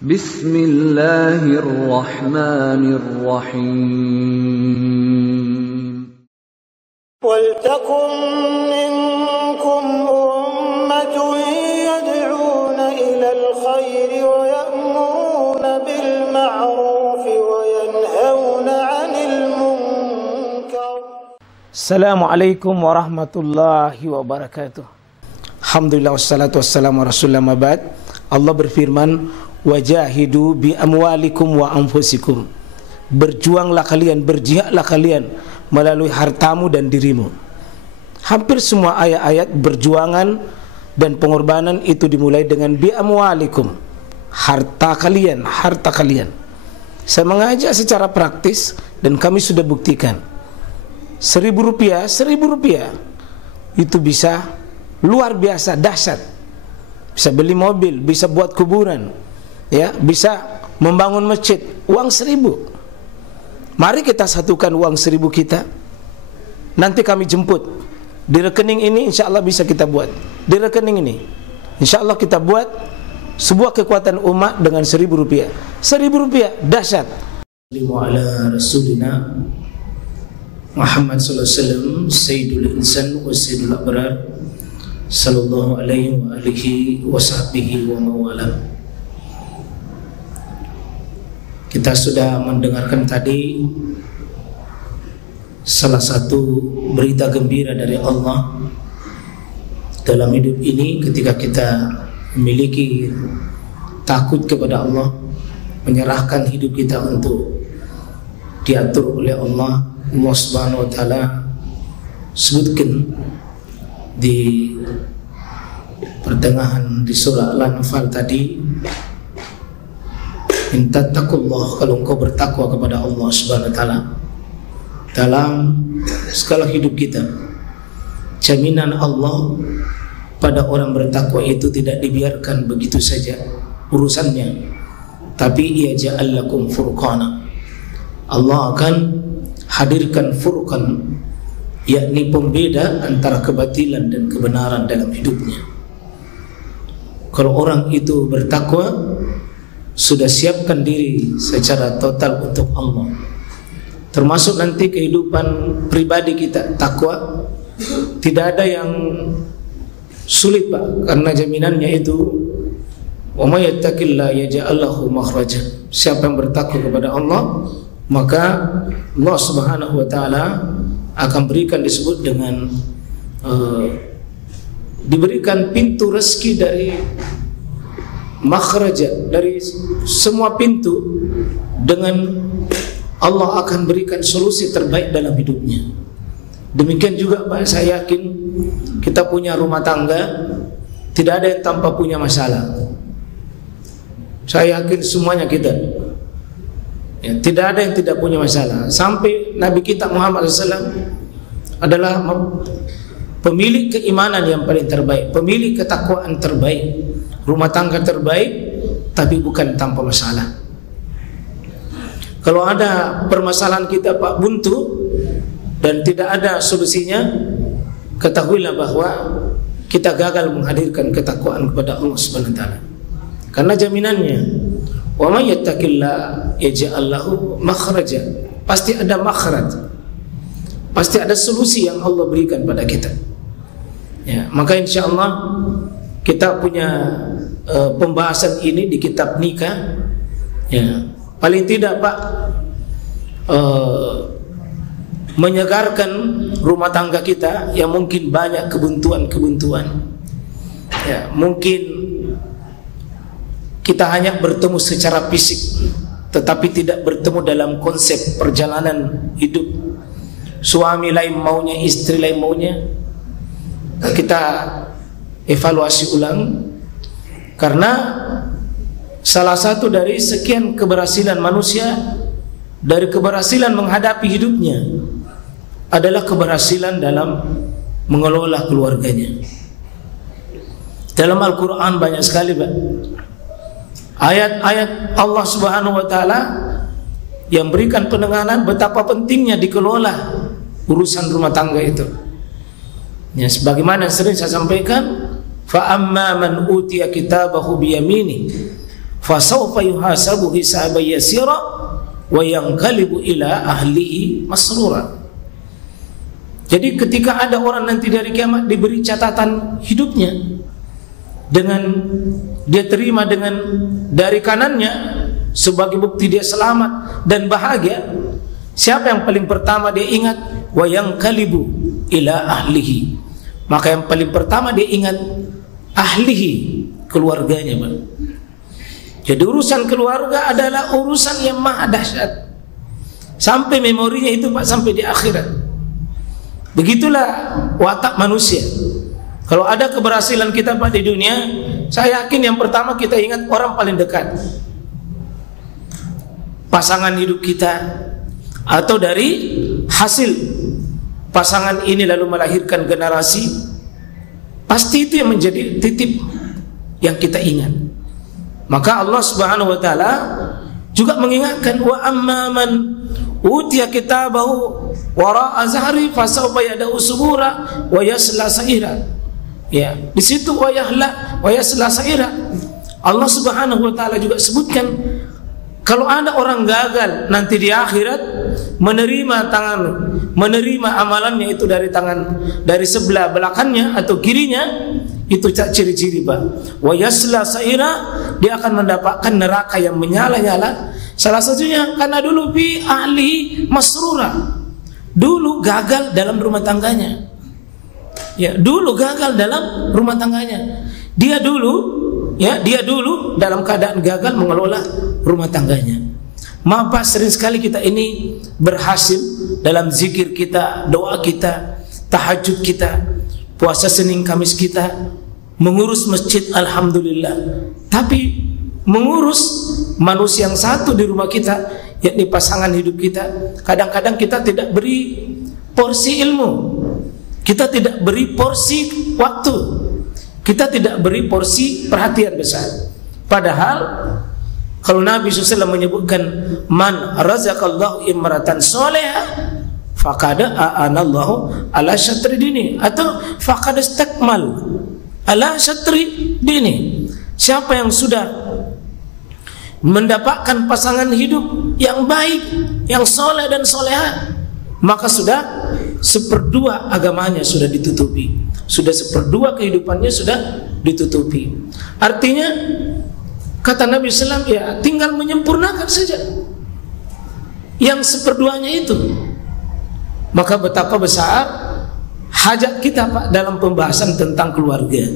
Bismillahirrahmanirrahim. Waltakum minkum ummatun yad'una ilal khairi wa ya'muruna bil ma'ruf wa yanhauna 'anil munkar. Assalamualaikum warahmatullahi wabarakatuh. Alhamdulillah wassalatu wassalamu ala rasulillah mabad. Allah berfirman, wajahidu bi amwalikum wa anfusikum. Berjuanglah kalian, berjihadlah kalian melalui hartamu dan dirimu. Hampir semua ayat-ayat berjuangan dan pengorbanan itu dimulai dengan bi amwalikum, harta kalian, harta kalian. Saya mengajak secara praktis dan kami sudah buktikan. Rp1.000 itu bisa luar biasa, dahsyat. Bisa beli mobil, bisa buat kuburan, ya, bisa membangun masjid. Uang 1.000. Mari kita satukan uang 1.000 kita. Nanti kami jemput di rekening ini, insya Allah bisa kita buat. Di rekening ini, insya Allah kita buat sebuah kekuatan umat dengan Rp1.000. Rp1.000 dahsyat. Ala Rasulina Muhammad sallallahu alaihi wasallam, Sayyidul Insan wa Sayyidul Abrar, sallallahu alaihi wa alihi wa sahbihi wa mawala. Kita sudah mendengarkan tadi salah satu berita gembira dari Allah dalam hidup ini, ketika kita memiliki takut kepada Allah, menyerahkan hidup kita untuk diatur oleh Allah. Allah Subhanahu wa taala sebutkan di pertengahan di surah Al-Anfal tadi, minta takullah, kalau engkau bertakwa kepada Allah Subhanahu wa taala dalam segala hidup kita. Jaminan Allah pada orang bertakwa itu tidak dibiarkan begitu saja urusannya, tapi ia ja'al lakum furqana. Allah akan hadirkan furqan, yakni pembeda antara kebatilan dan kebenaran dalam hidupnya. Kalau orang itu bertakwa, sudah siapkan diri secara total untuk Allah. Termasuk nanti kehidupan pribadi kita, takwa tidak ada yang sulit, Pak, karena jaminannya itu wa may yattaqillaha yaj'al lahu makhraja. Siapa yang bertakwa kepada Allah, maka Allah Subhanahu wa taala akan berikan, disebut dengan diberikan pintu rezeki dari makhraja, dari semua pintu. Dengan Allah akan berikan solusi terbaik dalam hidupnya. Demikian juga, Pak, saya yakin kita punya rumah tangga, tidak ada yang tanpa punya masalah. Saya yakin semuanya kita, ya, tidak ada yang tidak punya masalah. Sampai Nabi kita Muhammad SAW adalah pemilik keimanan yang paling terbaik, pemilik ketakwaan terbaik, rumah tangga terbaik, tapi bukan tanpa masalah. Kalau ada permasalahan kita, Pak, buntu dan tidak ada solusinya, ketahuilah bahwa kita gagal menghadirkan ketakwaan kepada Allah Subhanahu wa taala. Karena jaminannya, wa may yattaqillaha yaj'al lahu makhraja. Pasti ada makhraj. Pasti ada solusi yang Allah berikan pada kita. Ya, maka insyaallah kita punya pembahasan ini di kitab nikah. Ya, paling tidak, Pak, menyegarkan rumah tangga kita yang mungkin banyak kebuntuan-kebuntuan. Ya, mungkin kita hanya bertemu secara fisik, tetapi tidak bertemu dalam konsep perjalanan hidup. Suami lain maunya, istri lain maunya. Kita evaluasi ulang, karena salah satu dari sekian keberhasilan manusia, dari keberhasilan menghadapi hidupnya, adalah keberhasilan dalam mengelola keluarganya. Dalam Al-Quran banyak sekali, Pak, ayat-ayat Allah Subhanahu wa taala yang berikan penekanan betapa pentingnya dikelola urusan rumah tangga itu. Ya, sebagaimana sering saya sampaikan, fa amma man utiya kitabahu bi yamini, fasawfa yuhasabu hisaban yasira wa yanqalibu ila ahlihi masrura. Jadi ketika ada orang nanti dari kiamat diberi catatan hidupnya, dengan dia terima dengan dari kanannya sebagai bukti dia selamat dan bahagia, siapa yang paling pertama dia ingat? Wa yanqalibu ila ahlihi. Maka yang paling pertama dia ingat ahlihi, keluarganya, Pak. Jadi urusan keluarga adalah urusan yang maha dahsyat. Sampai memorinya itu, Pak, sampai di akhirat. Begitulah watak manusia. Kalau ada keberhasilan kita, Pak, di dunia, saya yakin yang pertama kita ingat orang paling dekat, pasangan hidup kita, atau dari hasil pasangan ini lalu melahirkan generasi. Pasti itu yang menjadi titip yang kita ingat. Maka Allah Subhanahu wa taala juga mengingatkan, wa amman utiya kitabahu wara'a zahri fasawfa yad'u subura wa yasla sa'ira. Ya, di situ wa yasla sa'ira. Allah Subhanahu wa taala juga sebutkan kalau ada orang gagal nanti di akhirat menerima amalannya itu dari sebelah belakangnya atau kirinya, itu ciri-ciri, Pak. Wa yasla sa'ira, dia akan mendapatkan neraka yang menyala-nyala. Salah satunya karena dulu fi ahli masrura, dulu gagal dalam rumah tangganya. Ya, dulu gagal dalam rumah tangganya. Dia dulu dalam keadaan gagal mengelola rumah tangganya. Maka sering sekali kita ini berhasil dalam zikir kita, doa kita, tahajud kita, puasa Senin Kamis kita, mengurus masjid, alhamdulillah. Tapi mengurus manusia yang satu di rumah kita, yakni pasangan hidup kita, kadang-kadang kita tidak beri porsi ilmu, kita tidak beri porsi waktu, kita tidak beri porsi perhatian besar. Padahal kalau Nabi SAW menyebutkan man razaqallahu imratan solehah faqad a'anallahu ala syatri dini, atau faqad istakmal ala syatri dini. Siapa yang sudah mendapatkan pasangan hidup yang baik, yang soleh dan soleha, maka sudah seperdua agamanya sudah ditutupi, sudah seperdua kehidupannya sudah ditutupi. Artinya kata Nabi SAW, ya tinggal menyempurnakan saja yang seperduanya itu. Maka betapa besar hajat kita, Pak, dalam pembahasan tentang keluarga.